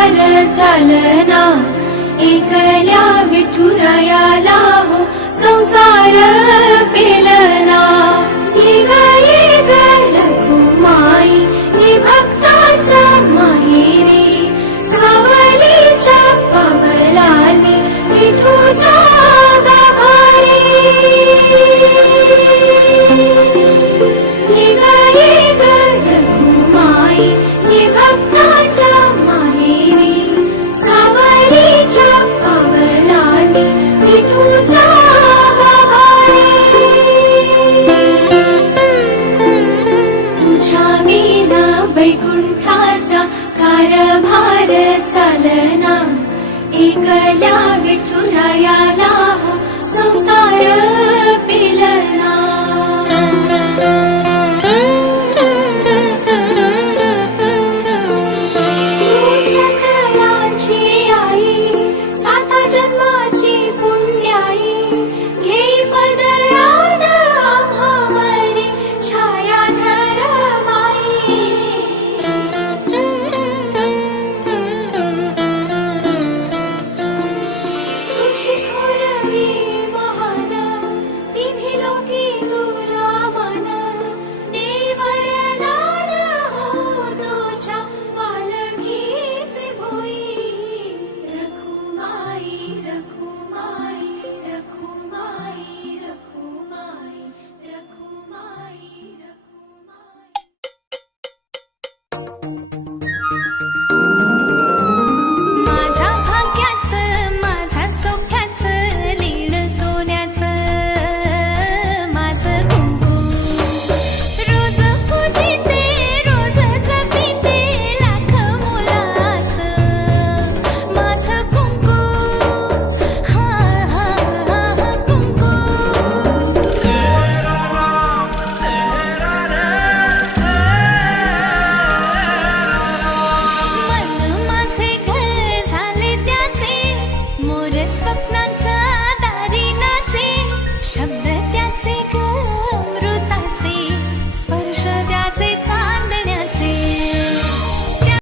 कारभार चालना, एकल्या विठुरायाला हो संसार पेलना। येग येग रखुमाई हे भक्ताच्या माहेरी, सावलीच्या पवलानी विठूच्या गाभारी। येग येग रखुमाई हे भक्ताच्या माहेरी, सावलीच्या पवलानी विठूच्या गाभारी। तुझ्या विना वैकुंठाचा कारभार चालना, एकल्या विठुरायाला हो संसार पेलना।